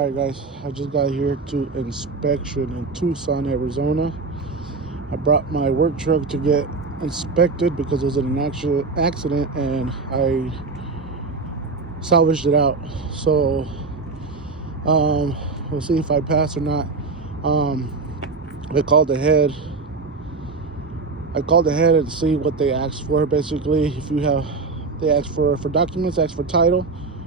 Alright guys, I just got here to inspection in Tucson, Arizona. I brought my work truck to get inspected because it was in an actual accident and I salvaged it out. So we'll see if I pass or not. I called ahead and see what they asked for. Basically, they asked for documents, asked for title,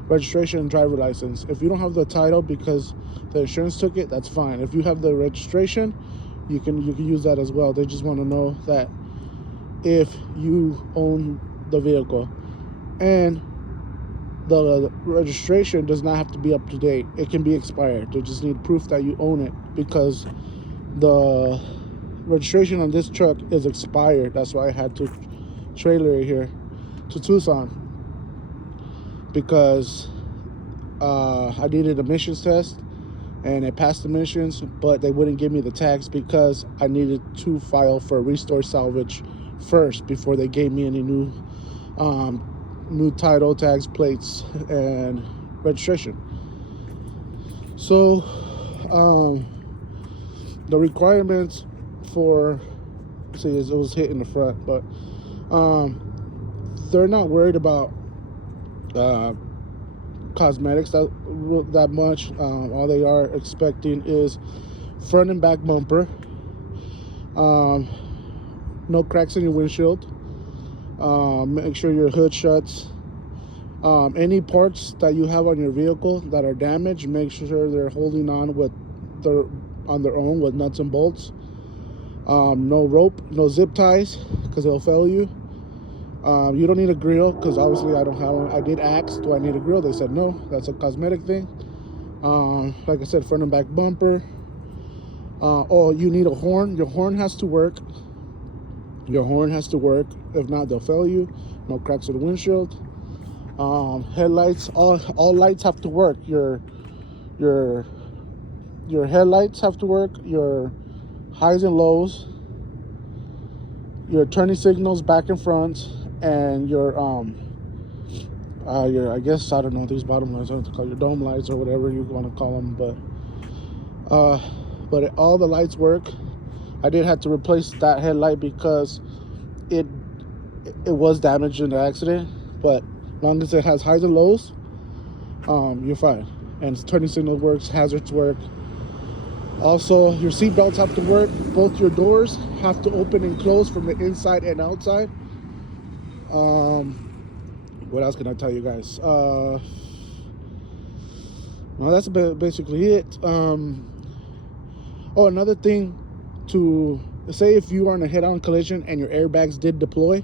registration, and driver license. If you don't have the title because the insurance took it, that's fine. If you have the registration, you can use that as well. They just want to know that if you own the vehicle, and the registration does not have to be up to date. It can be expired. They just need proof that you own it because the registration on this truck is expired. That's why I had to trailer it here to Tucson, because I needed a emissions test and it passed emissions, but they wouldn't give me the tags because I needed to file for restore salvage first before they gave me any new title, tags, plates, and registration. So the requirements for, see, it was hit in the front, but they're not worried about cosmetics that much. All they are expecting is front and back bumper, no cracks in your windshield, make sure your hood shuts, any parts that you have on your vehicle that are damaged, make sure they're holding on on their own with nuts and bolts, no rope, no zip ties because they'll fail you. You don't need a grill because obviously I don't have one. I did ask, do I need a grill? They said no, that's a cosmetic thing. Like I said, front and back bumper. Oh, you need a horn. Your horn has to work. Your horn has to work. If not, they'll fail you. No cracks in the windshield. Headlights. All lights have to work. Your headlights have to work. Your highs and lows. Your turning signals back and front. And your I guess, I don't know, these bottom lights, I don't know what to call your dome lights or whatever you want to call them, but all the lights work. I did have to replace that headlight because it was damaged in the accident, but as long as it has highs and lows, you're fine. And turning signal works, hazards work. Also, your seat belts have to work. Both your doors have to open and close from the inside and outside. What else can I tell you guys? Well, that's basically it. Oh, another thing, to say if you are in a head-on collision and your airbags did deploy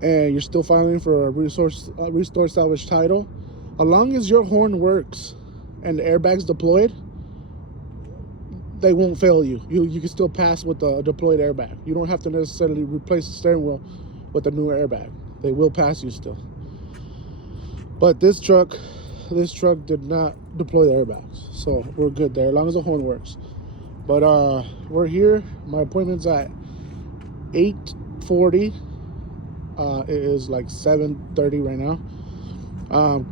and you're still filing for a restore salvage title, as long as your horn works and the airbags deployed, they won't fail you. You can still pass with the deployed airbag. You don't have to necessarily replace the steering wheel with a new airbag. They will pass you still. But this truck did not deploy the airbags, so we're good there as long as the horn works. But we're here. My appointment's at 8:40. It is like 7:30 right now.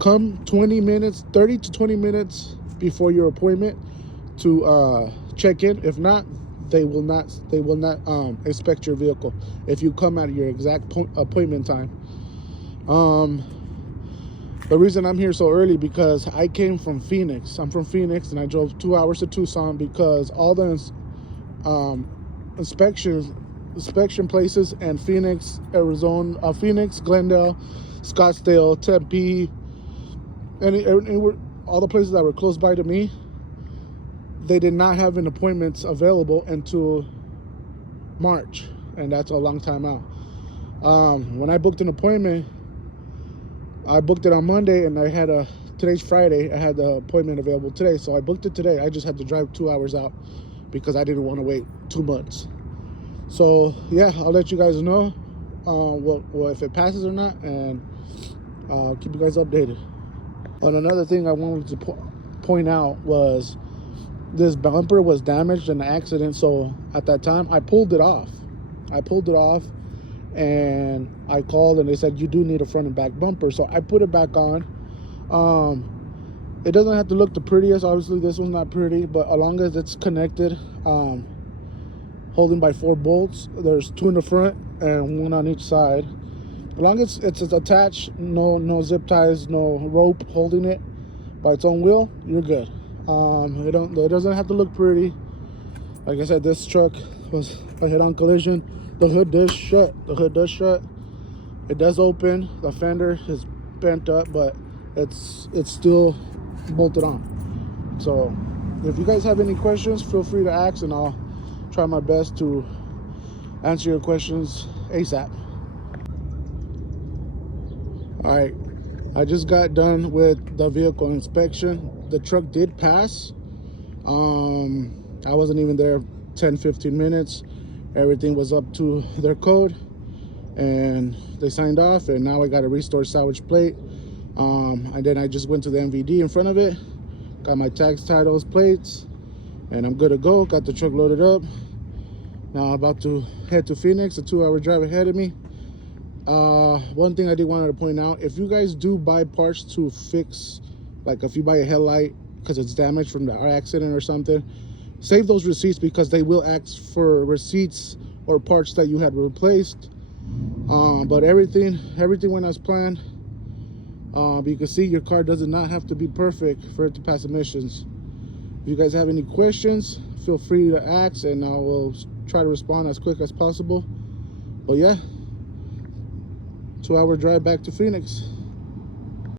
Come 30 to 20 minutes before your appointment to check in. If not, they will not inspect your vehicle if you come at your exact appointment time. The reason I'm here so early because I came from Phoenix. I'm from Phoenix and I drove 2 hours to Tucson because all the inspection places in Phoenix, Arizona, Phoenix, Glendale, Scottsdale, Tempe, and all the places that were close by to me, they did not have an appointments available until March, and that's a long time out. When I booked an appointment, I booked it on Monday, and today's Friday, I had the appointment available today, so I booked it today. I just had to drive 2 hours out because I didn't want to wait 2 months. So yeah, I'll let you guys know if it passes or not, and keep you guys updated. And another thing I wanted to point out was this bumper was damaged in the accident, so at that time I pulled it off, and I called and they said you do need a front and back bumper, so I put it back on. It doesn't have to look the prettiest. Obviously, this one's not pretty, but as long as it's connected, holding by 4 bolts. There's 2 in the front and 1 on each side. As long as it's attached, no zip ties, no rope holding it by its own wheel, you're good. It doesn't have to look pretty. Like I said, this truck was a head-on collision. The hood does shut. It does open. The fender is bent up, but it's still bolted on. So if you guys have any questions, feel free to ask, and I'll try my best to answer your questions ASAP. All right, I just got done with the vehicle inspection. The truck did pass. I wasn't even there 10-15 minutes. Everything was up to their code, and they signed off, and now I got a restore salvage plate. And then I just went to the MVD in front of it, got my tags, titles, plates, and I'm good to go. Got the truck loaded up. Now I'm about to head to Phoenix, a 2-hour drive ahead of me. One thing I did want to point out, if you guys do buy parts to fix, like if you buy a headlight because it's damaged from the accident or something, save those receipts, because they will ask for receipts or parts that you had replaced. But everything went as planned. You can see your car does not have to be perfect for it to pass emissions. If you guys have any questions, feel free to ask, and I will try to respond as quick as possible. But yeah, 2-hour drive back to Phoenix.